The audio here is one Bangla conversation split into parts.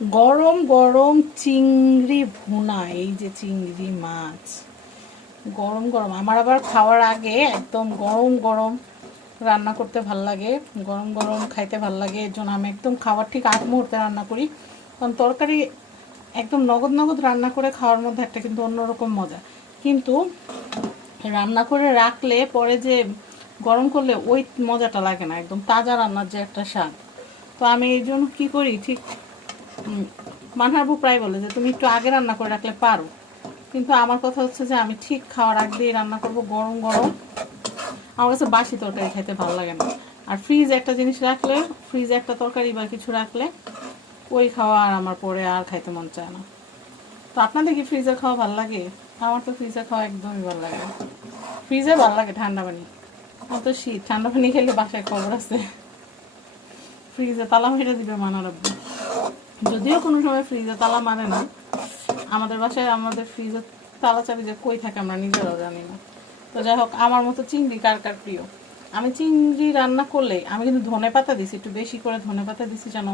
গরম গরম চিংড়ি ভুনা, এই যে চিংড়ি মাছ গরম গরম। আমার আবার খাওয়ার আগে একদম গরম গরম রান্না করতে ভাল লাগে, গরম গরম খাইতে ভাল লাগে। এর জন্য আমি একদম খাওয়ার ঠিক আগ মুহূর্তে রান্না করি, কারণ তরকারি একদম নগদ নগদ রান্না করে খাওয়ার মধ্যে একটা কিন্তু অন্যরকম মজা। কিন্তু রান্না করে রাখলে পরে যে গরম করলে ওই মজাটা লাগে না, একদম তাজা রান্নার যে একটা স্বাদ। তো আমি এই জন্য কী করি, ঠিক মানহারবু প্রায় বলে যে তুমি একটু আগে রান্না করে রাখলে পারো, কিন্তু আমার কথা হচ্ছে যে আমি ঠিক খাওয়ার আগ দিয়ে রান্না করব গরম গরম। আমার কাছে বাসি তরকারি খেতে ভালো লাগে না। আর ফ্রিজে একটা জিনিস রাখলে, ফ্রিজে একটা তরকারি বা কিছু রাখলে ওই খাওয়া আর আমার পরে আর খাইতে মন চায় না। তো আপনাদের কি ফ্রিজে খাওয়া ভালো লাগে? আমার তো ফ্রিজে খাওয়া একদমই ভালো লাগে না। ফ্রিজে ভালো লাগে ঠান্ডা পানি, আমার তো শীত, ঠান্ডা পানি খেলে বাসায় খবর আছে, ফ্রিজে তালা মেরে দিবে মানা রাখবে। যদিও কোনো সময় ফ্রিজে তালা মানে না, আমাদের বাসায় আমাদের ফ্রিজে তালা চাবি যে কই থাকে আমরা নিজেরাও জানি না। তো যাই হোক, আমার মতো চিংড়ি কার কার প্রিয়? আমি চিংড়ি রান্না করলে আমি কিন্তু ধনে পাতা দিছি, একটু বেশি করে ধনে পাতা দিছি যেন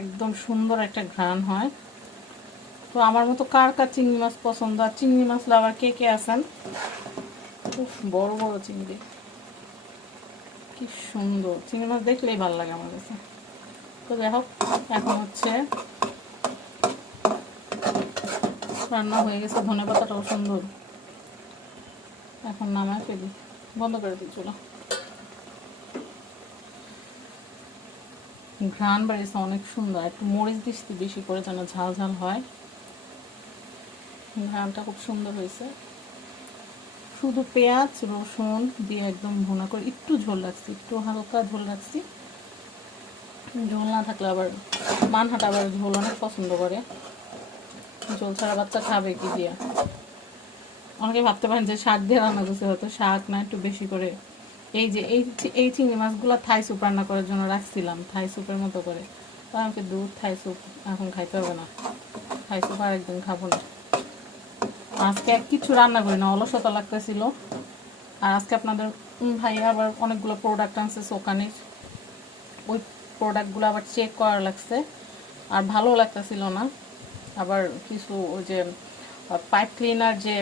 একদম সুন্দর একটা ঘ্রাণ হয়। তো আমার মতো কার কার চিংড়ি মাছ পছন্দ, আর চিংড়ি মাছ লাভার কে কে আছেন? খুব বড় বড় চিংড়ি, কি সুন্দর চিংড়ি মাছ দেখলেই ভালো লাগে আমার কাছে। তো যাই হোক, এখন হচ্ছে রান্না হয়ে গেছে, ধনে পাতাটাও সুন্দর, এখন নামায় ফেলি, বন্ধ করে দিই চুলা। ঘ্রাণ বাড়িয়েছে অনেক সুন্দর, একটু মরিচ দিচ্ছি বেশি করে যেন ঝাল ঝাল হয়, ঘ্রাণটা খুব সুন্দর হয়েছে। শুধু পেঁয়াজ রসুন দিয়ে একদম ভুনা করে একটু ঝোল রাখছি, একটু হালকা ঝোল রাখছি। ঝোল না থাকলে আবার মানহাটা আবার ঝোল অনেক পছন্দ করে, ঝোল ছাড়া বাচ্চা খাবে কি দিয়া। অনেকে ভাবতে পারেন যে শাক দিয়ে রান্না করছে, হয়তো শাক না, একটু বেশি করে এই যে এই চিংড়ি মাছগুলো থাই স্যুপ রান্না করার জন্য রাখছিলাম, থাই স্যুপের মতো করে। তো আমাকে দুধ থাই স্যুপ এখন খাইতে হবে না, থাই স্যুপ আর একদিন খাবো না। আজকে কিছু রান্না করি না, অলসতা লাগতেছিল। আর আজকে আপনাদের ভাইয়া আবার অনেকগুলো প্রোডাক্ট আনছে ওখানের, ওই প্রোডাক্টগুলো আবার চেক করা লাগছে, আর ভালো লাগতেছিল না। আবার কিছু ওই যে পাইপ ক্লিনার, যে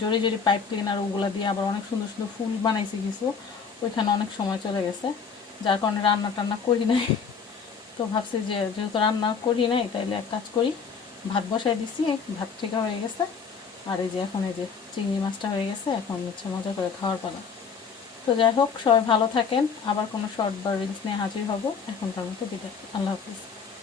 জড়ি জড়ি পাইপ ক্লিনার, ওগুলো দিয়ে আবার অনেক সুন্দর সুন্দর ফুল বানাইছি কিছু, ওইখানে অনেক সময় চলে গেছে, যার কারণে রান্না টান্না করি নাই। তো ভাবছি যে যেহেতু রান্না করি নাই, তাইলে এক কাজ করি, ভাত বসাই দিছি, ভাত থেকে হয়ে গেছে, আর এই যে এখন এই যে চিংড়ি মাছটা হয়ে গেছে, এখন হচ্ছে মজা করে খাওয়ার পালা। তো যাই হোক, সবাই ভালো থাকেন, আবার কোনো শর্ট বা রিলস নিয়ে হাজির হব, এখনকার মতো বিদায়, আল্লাহ হাফিজ।